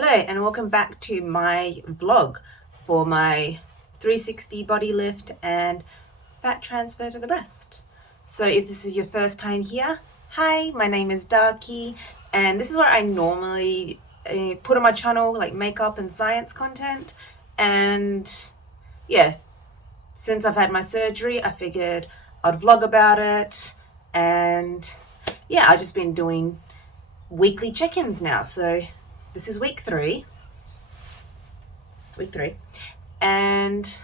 Hello and welcome back to my vlog for my 360 body lift and fat transfer to the breast. So if this is your first time here, hi, my name is Darky and this is where I normally put on my channel like makeup and science content. And yeah, since I've had my surgery, I figured I'd vlog about it. And yeah, I've just been doing weekly check-ins now. So this is week three, and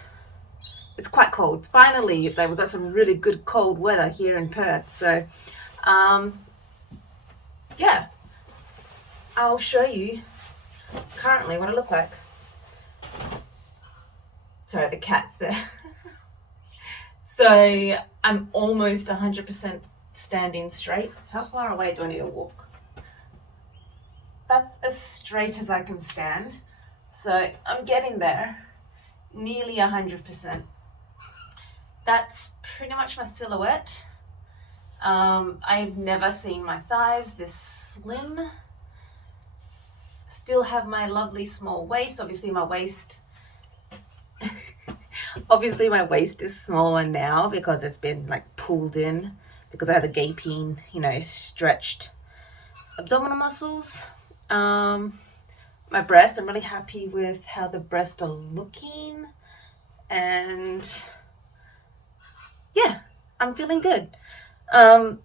it's quite cold. Finally, we've got some really good cold weather here in Perth. So, yeah, I'll show you currently what I look like. Sorry, the cat's there. So I'm almost 100% standing straight. How far away do I need to walk? That's as straight as I can stand. So I'm getting there, nearly 100%. That's pretty much my silhouette. I've never seen my thighs this slim. Still have my lovely small waist. Obviously my waist is smaller now because it's been like pulled in because I had the gaping, stretched abdominal muscles. My breast, I'm really happy with how the breasts are looking, and yeah, I'm feeling good. Going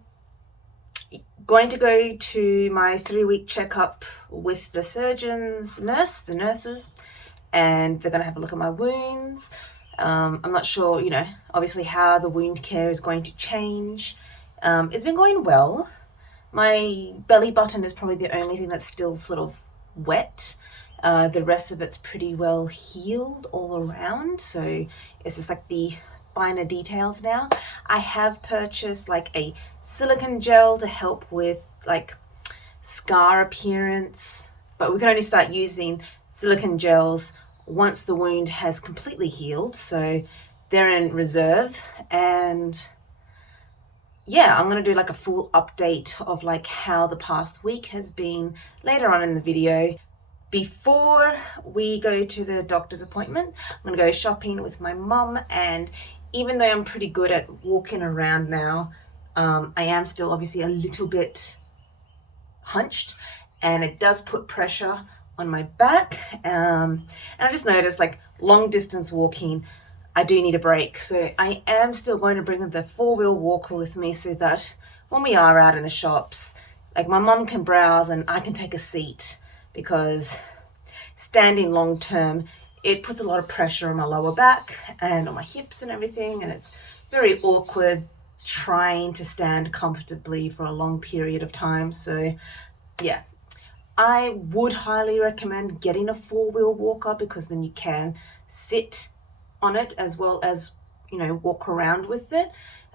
to go to my 3-week checkup with the the nurses, and they're going to have a look at my wounds. I'm not sure, obviously how the wound care is going to change. It's been going well. My belly button is probably the only thing that's still sort of wet. The rest of it's pretty well healed all around. So it's just like the finer details now. I have purchased like a silicone gel to help with like scar appearance, but we can only start using silicone gels once the wound has completely healed. So they're in reserve, and yeah, I'm going to do like a full update of like how the past week has been later on in the video. Before we go to the doctor's appointment, I'm going to go shopping with my mum, and even though I'm pretty good at walking around now, I am still obviously a little bit hunched, and it does put pressure on my back. And I just noticed like long distance walking, I do need a break. So I am still going to bring the 4-wheel walker with me so that when we are out in the shops, like my mum can browse and I can take a seat, because standing long term, it puts a lot of pressure on my lower back and on my hips and everything. And it's very awkward trying to stand comfortably for a long period of time. So yeah, I would highly recommend getting a 4-wheel walker, because then you can sit on it as well as walk around with it.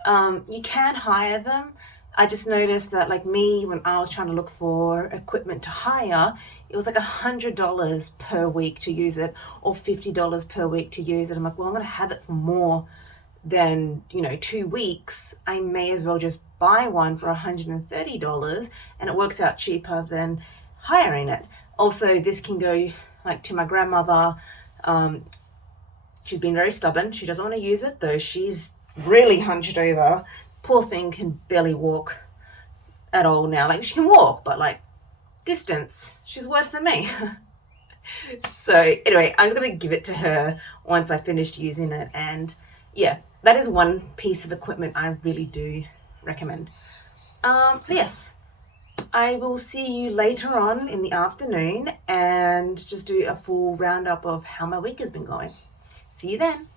You can hire them. I just noticed that, like me, when I was trying to look for equipment to hire, it was like $100 per week to use it, or $50 per week to use it. I'm like, well, I'm going to have it for more than 2 weeks. I may as well just buy one for $130, and it works out cheaper than hiring it. Also, this can go like to my grandmother. She's been very stubborn. She doesn't want to use it, though she's really hunched over. Poor thing can barely walk at all now. Like, she can walk, but like distance, she's worse than me. So anyway, I'm just going to give it to her once I finished using it. And yeah, that is one piece of equipment I really do recommend. So yes, I will see you later on in the afternoon and just do a full roundup of how my week has been going. See you then.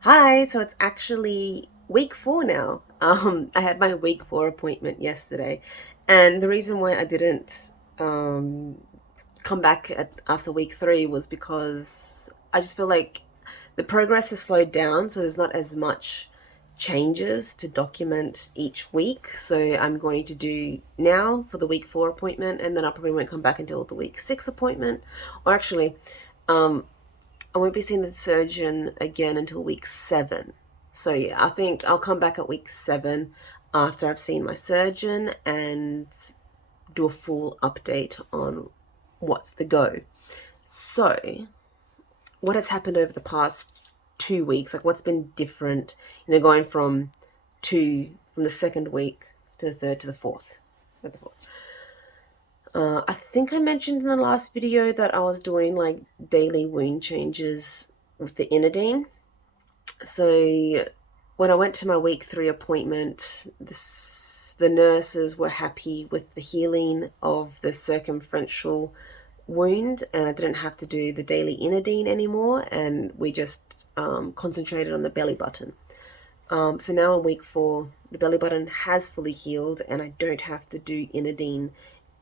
Hi, so it's actually week 4 now. I had my week 4 appointment yesterday, and the reason why I didn't come back after week 3 was because I just feel like the progress has slowed down, so there's not as much changes to document each week. So I'm going to do now for the week 4 appointment, and then I probably won't come back until the week 6 appointment. Or actually, I won't be seeing the surgeon again until week 7. So yeah, I think I'll come back at week 7 after I've seen my surgeon and do a full update on what's the go. So what has happened over the past 2 weeks, like what's been different, going from the second week to the third to the fourth. I think I mentioned in the last video that I was doing like daily wound changes with the Inadine. So when I went to my week 3 appointment, the nurses were happy with the healing of the circumferential wound, and I didn't have to do the daily Inadine anymore, and we just concentrated on the belly button. So now in week 4, the belly button has fully healed, and I don't have to do Inadine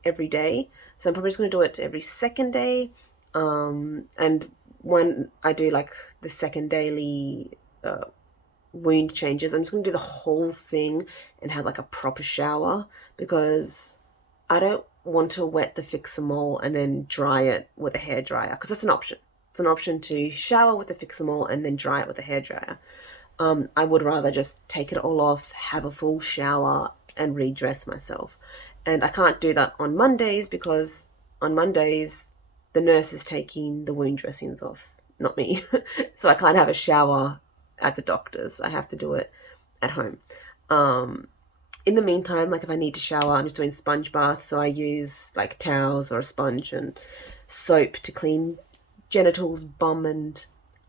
every day. So I'm probably just going to do it every second day. And when I do like the second daily wound changes, I'm just going to do the whole thing and have like a proper shower, because I don't want to wet the Fix-A-Mole and then dry it with a hairdryer, because that's an option. It's an option to shower with the Fix-A-Mole and then dry it with a hairdryer. I would rather just take it all off, have a full shower, and redress myself. And I can't do that on Mondays, because on Mondays the nurse is taking the wound dressings off, not me. So I can't have a shower at the doctor's. I have to do it at home. In the meantime, like if I need to shower, I'm just doing sponge baths. So I use like towels or a sponge and soap to clean genitals, bum, and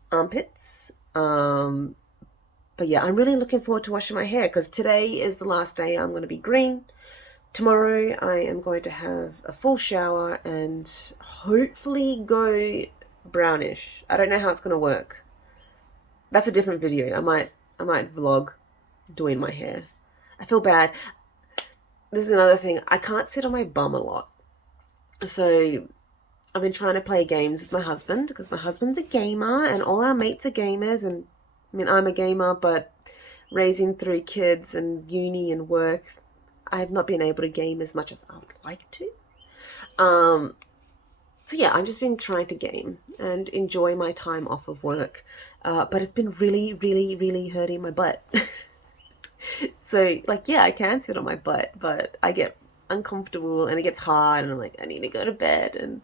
armpits. But yeah, I'm really looking forward to washing my hair, because today is the last day I'm going to be green. Tomorrow I am going to have a full shower and hopefully go brownish. I don't know how it's going to work. That's a different video. I might vlog doing my hair. I feel bad. This is another thing. I can't sit on my bum a lot. So I've been trying to play games with my husband, because my husband's a gamer and all our mates are gamers. And I mean, I'm a gamer, but raising 3 kids and uni and work, I have not been able to game as much as I would like to. So yeah, I've just been trying to game and enjoy my time off of work. But it's been really, really, really hurting my butt. So like, yeah, I can sit on my butt, but I get uncomfortable and it gets hard and I'm like, I need to go to bed. And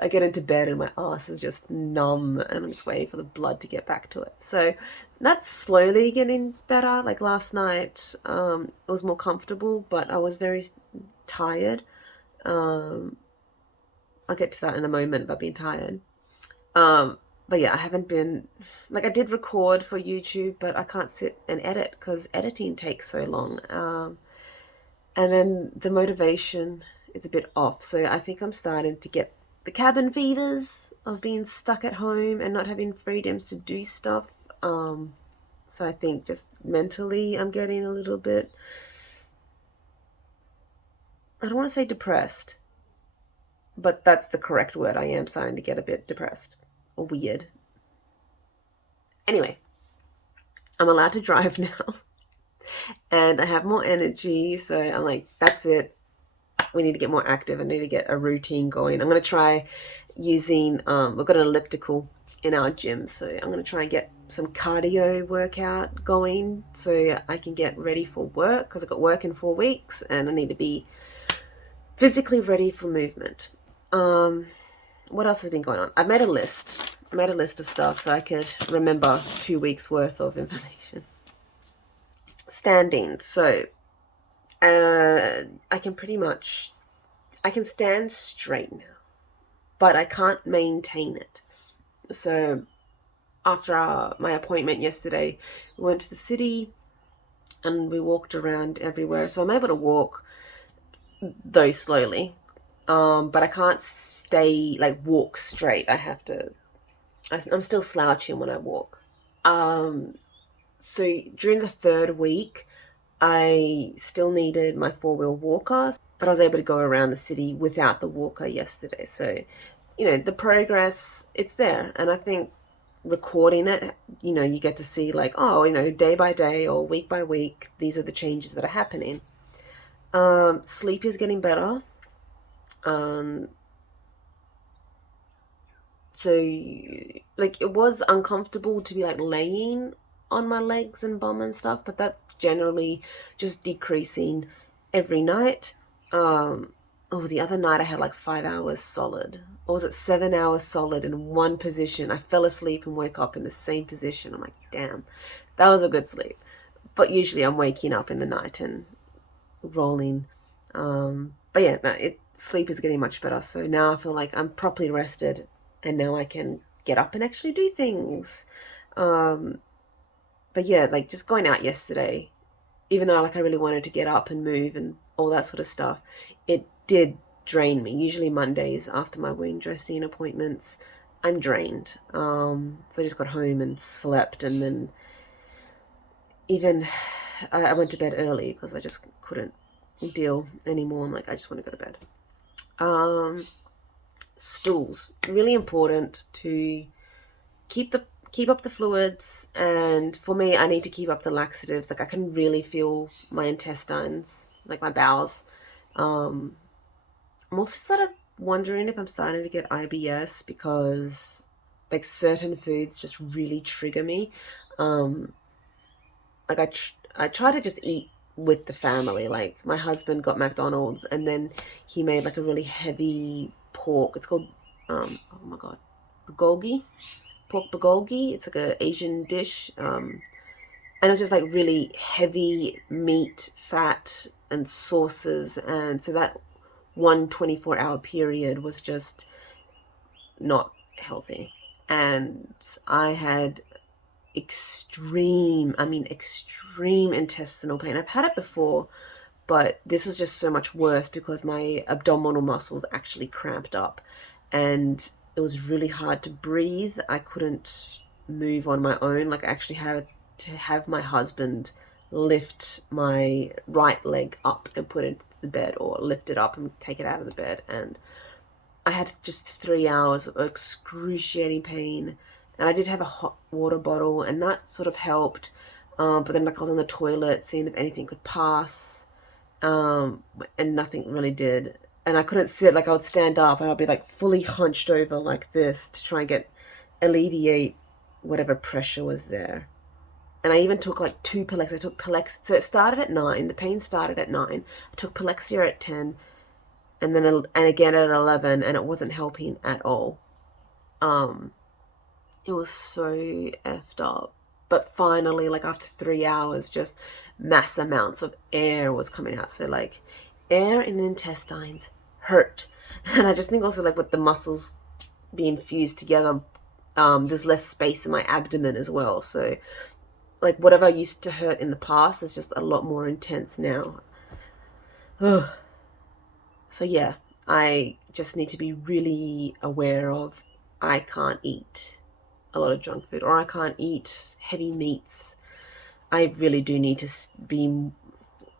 I get into bed and my ass is just numb and I'm just waiting for the blood to get back to it. So that's slowly getting better. Like last night, it was more comfortable, but I was very tired. I'll get to that in a moment about being tired. But yeah, I haven't been, like I did record for YouTube, but I can't sit and edit because editing takes so long. And then the motivation is a bit off. So I think I'm starting to get the cabin fevers of being stuck at home and not having freedoms to do stuff. So I think just mentally I'm getting a little bit, I don't want to say depressed, but that's the correct word. I am starting to get a bit depressed or weird. Anyway, I'm allowed to drive now and I have more energy. So I'm like, that's it. We need to get more active. I need to get a routine going. I'm going to try using, we've got an elliptical in our gym. So I'm going to try and get some cardio workout going so I can get ready for work, because I've got work in 4 weeks and I need to be physically ready for movement. What else has been going on? I've made a list. I made a list of stuff so I could remember 2 weeks worth of information. Standing. So I can stand straight now, but I can't maintain it. So after my appointment yesterday, we went to the city and we walked around everywhere. So I'm able to walk, though slowly, but I can't walk straight. I'm still slouching when I walk. So during the 3rd week, I still needed my 4-wheel walker, but I was able to go around the city without the walker yesterday. So, the progress, it's there. And I think recording it, you get to see like, day by day or week by week, these are the changes that are happening. Sleep is getting better. So like it was uncomfortable to be like laying on my legs and bum and stuff, but that's generally just decreasing every night. oh, the other night I had like 5 hours solid. Or was it 7 hours solid in one position? I fell asleep and woke up in the same position. I'm like, damn, that was a good sleep. But usually I'm waking up in the night and rolling. But yeah, no, sleep is getting much better. So now I feel like I'm properly rested, and now I can get up and actually do things. But yeah, like just going out yesterday, even though like I really wanted to get up and move and all that sort of stuff, it did drain me. Usually Mondays after my wound dressing appointments, I'm drained. So I just got home and slept, and then even I went to bed early because I just couldn't deal anymore. I'm like, I just want to go to bed. Stools, really important to keep up the fluids, and for me, I need to keep up the laxatives. Like I can really feel my intestines, like my bowels. I'm also sort of wondering if I'm starting to get IBS because like certain foods just really trigger me. Like I try to just eat with the family. Like my husband got McDonald's, and then he made like a really heavy pork. It's called oh my god, bulgogi, pork bulgogi. It's like a Asian dish, and it's just like really heavy meat, fat, and sauces, and so that 1 24-hour period was just not healthy. And I had extreme intestinal pain. I've had it before, but this was just so much worse because my abdominal muscles actually cramped up, and it was really hard to breathe. I couldn't move on my own. Like I actually had to have my husband lift my right leg up and put it into the bed, or lift it up and take it out of the bed. And I had just 3 hours of excruciating pain, and I did have a hot water bottle, and that sort of helped. But then like I was on the toilet seeing if anything could pass, and nothing really did. And I couldn't sit. Like I would stand up and I'd be like fully hunched over like this to try and alleviate whatever pressure was there. And I even took like 2 Palexia. I took Palexia. So it started at 9. The pain started at 9. I took Palexia at 10, and then and again at 11, and it wasn't helping at all. It was so effed up. But finally, like after 3 hours, just mass amounts of air was coming out. So like air in the intestines hurt. And I just think also like with the muscles being fused together, there's less space in my abdomen as well. So like whatever used to hurt in the past is just a lot more intense now. Ugh. So yeah, I just need to be really aware of I can't eat a lot of junk food, or I can't eat heavy meats. I really do need to be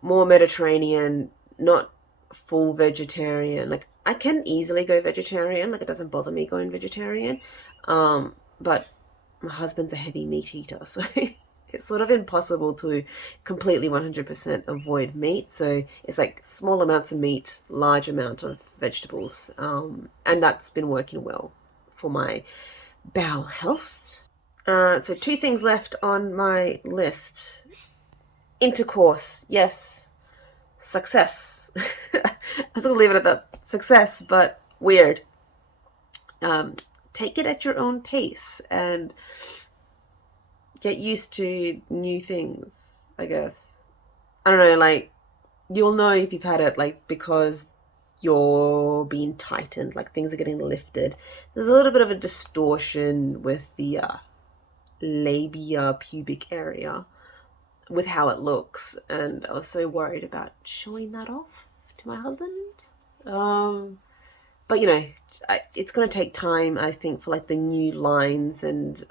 more Mediterranean, not full vegetarian. Like I can easily go vegetarian, like it doesn't bother me going vegetarian. But my husband's a heavy meat eater, so it's sort of impossible to completely 100% avoid meat. So it's like small amounts of meat, large amount of vegetables. And that's been working well for my bowel health. So 2 things left on my list. Intercourse, yes. Success. I was going to leave it at that. Success, but weird. Take it at your own pace and get used to new things, I guess. I don't know, like, you'll know if you've had it, like, because you're being tightened, like things are getting lifted. There's a little bit of a distortion with the labia pubic area with how it looks, and I was so worried about showing that off to my husband. But you know, it's going to take time, I think, for like the new lines and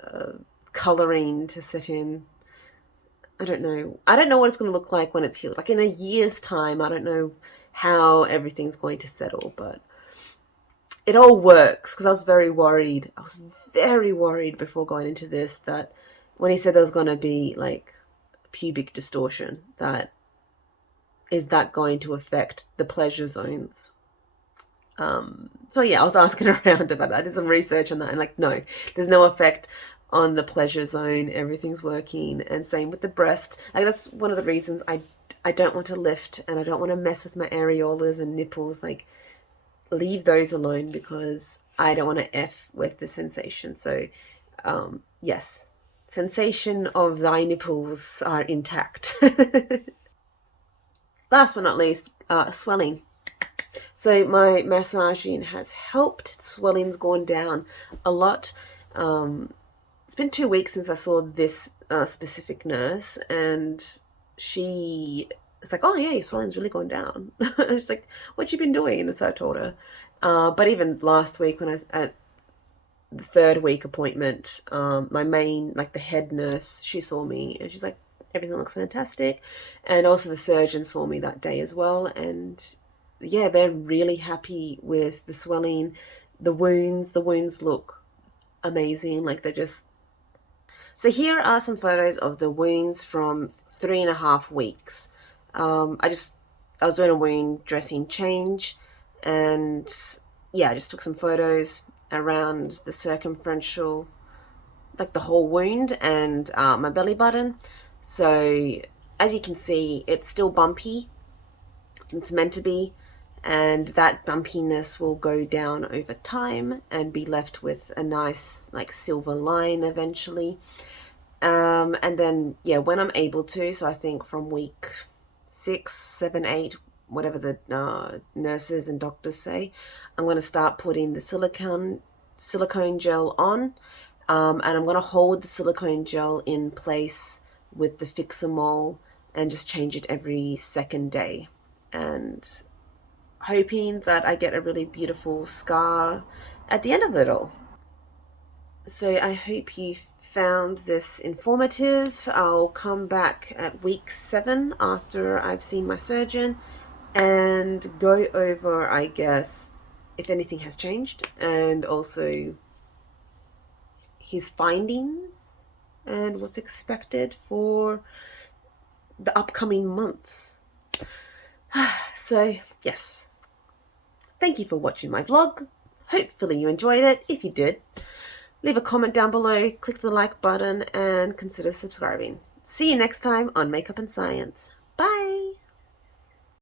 coloring to set in. I don't know what it's going to look like when it's healed. Like in a year's time, I don't know how everything's going to settle, but it all works, because I was very worried. I was very worried before going into this that when he said there was going to be like pubic distortion, that is that going to affect the pleasure zones? So yeah, I was asking around about that. I did some research on that, and like, no, there's no effect on the pleasure zone, everything's working, and same with the breast. Like that's one of the reasons I don't want to lift, and I don't want to mess with my areolas and nipples. Like, leave those alone because I don't want to F with the sensation. So, yes, sensation of thy nipples are intact. Last but not least, swelling. So my massaging has helped. Swelling's gone down a lot. It's been 2 weeks since I saw this specific nurse, and she was like, "Oh yeah, your swelling's really gone down." She's like, "What you been doing?" And so I told her. But even last week when I was at the 3rd week appointment, my main, like the head nurse, she saw me and she's like, "Everything looks fantastic." And also the surgeon saw me that day as well, and yeah, they're really happy with the swelling. The wounds look amazing. Like they're just... So here are some photos of the wounds from 3.5 weeks. I was doing a wound dressing change, and yeah, I just took some photos around the circumferential, like the whole wound, and my belly button. So as you can see, it's still bumpy. It's meant to be, and that bumpiness will go down over time and be left with a nice like silver line eventually. And then yeah, when I'm able to, so I think from week 6, 7, 8, whatever the nurses and doctors say, I'm going to start putting the silicone gel on, and I'm going to hold the silicone gel in place with the Fix-A-Mole and just change it every 2nd day, and hoping that I get a really beautiful scar at the end of it all. So I hope you found this informative. I'll come back at week 7 after I've seen my surgeon and go over, I guess, if anything has changed, and also his findings and what's expected for the upcoming months. So yes, thank you for watching my vlog. Hopefully you enjoyed it. If you did, leave a comment down below, click the like button, and consider subscribing. See you next time on Makeup and Science. Bye!